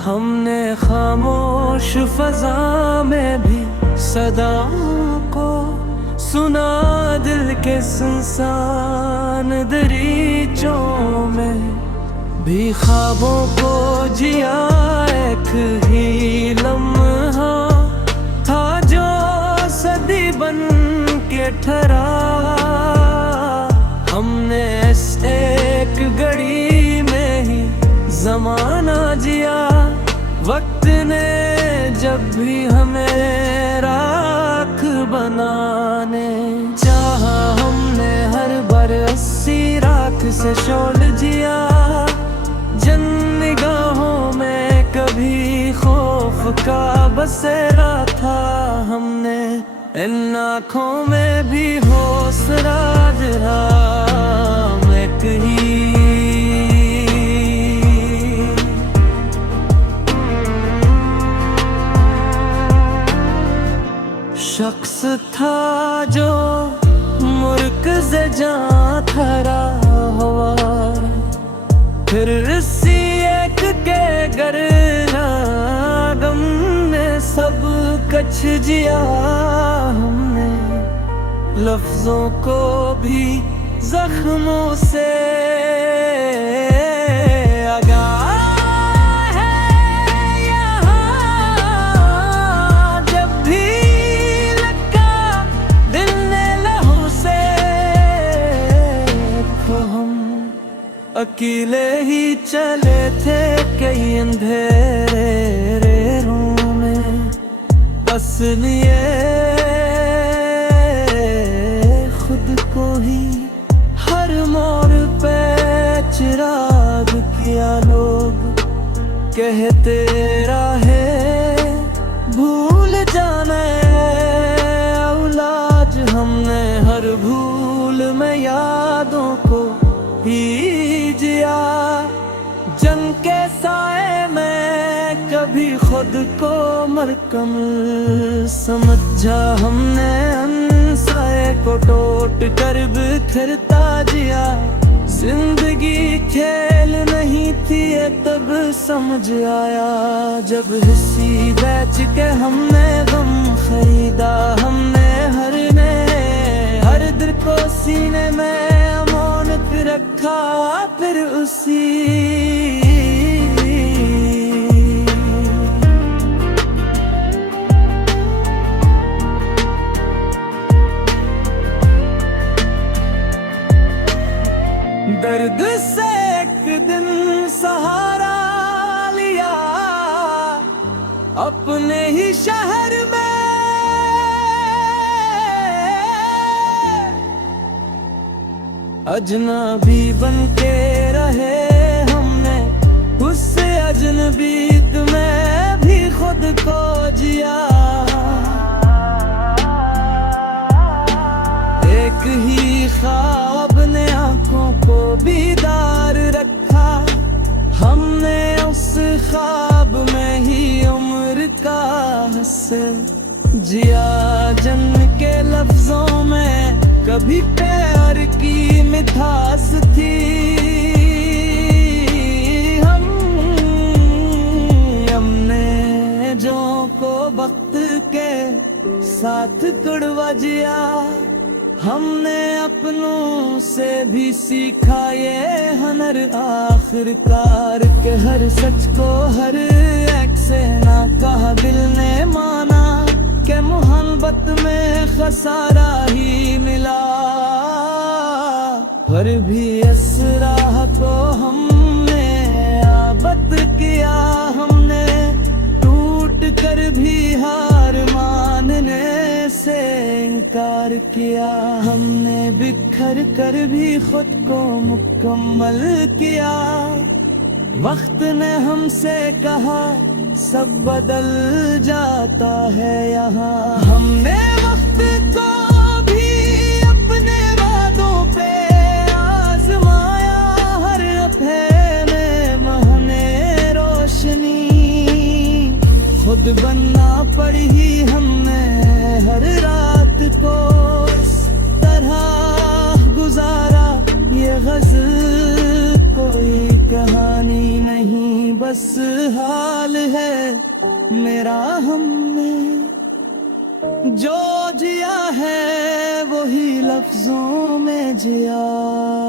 हमने खामोश फजा में भी सदाओं को सुना, दिल के सुनसान दरीचों में भी ख्वाबों को जिया। एक ही लम्हा था जो सदी बन के ठहरा, हमने इस एक घड़ी में ही ज़माना जिया। वक्त ने जब भी हमें राख बनाने चाहा, हमने हर बरसी राख से शोल जिया। जन निगाहों में कभी खौफ का बसेरा था, हमने इन आँखों में भी हौसला जरा एक ही शख्स था जो मुर्कज़े जां ठहरा हुआ। फिर इसी एक के गर्रा गम ने सब कछ जिया। हमने लफ्जों को भी जख्मों से अकेले ही चले थे कई अंधेरे रेरों में, बस लिए खुद को ही हर मोड़ पे चिराग किया। लोग कहते रहे भूल जाना औलाद, हमने हर भूल में यादों को ही जिया। जंग के साए में कभी खुद को मरकम समझा, हमने साए को टोट कर बिखरता जिया। जिंदगी खेल नहीं थी ये तब समझ आया, जब हिस्सी बेच के हमने गम खरीदा। हमने हर दिल को सीने में रखा, फिर उसी दर्द से एक दिन सहारा लिया अपने ही शहर में। अजनबी बन के रहे हमने उससे अजनबीत में भी खुद को जिया। एक ही ख्वाब ने आंखों को बीदार रखा, हमने उस ख्वाब में ही उम्र का हसल जिया। जन्म के लफ्जों में कभी प्यार की मिठास थी, हमने जो को वक्त के साथ तुड़वा जिया। हमने अपनों से भी सीखा ये हुनर आखिरकार के हर सच को हर एक से ना कहा। दिल ने माना के मोहब्बत में खसारा ही मिला, पर भी इस राह को हमने आबद किया। हमने टूट कर भी हार मानने से इनकार किया, हमने बिखर कर भी खुद को मुकम्मल किया। वक्त ने हमसे कहा सब बदल जाता है यहाँ, हमने वक्त को भी अपने वादों पे आजमाया। हर लम्हे में महने रोशनी खुद बनना पड़ी हमने। हर रात को इस तरह गुजारा, ये गज़ल कोई कहानी नहीं बस हाल मेरा हमने जो जिया है वही लफ्जों में जिया।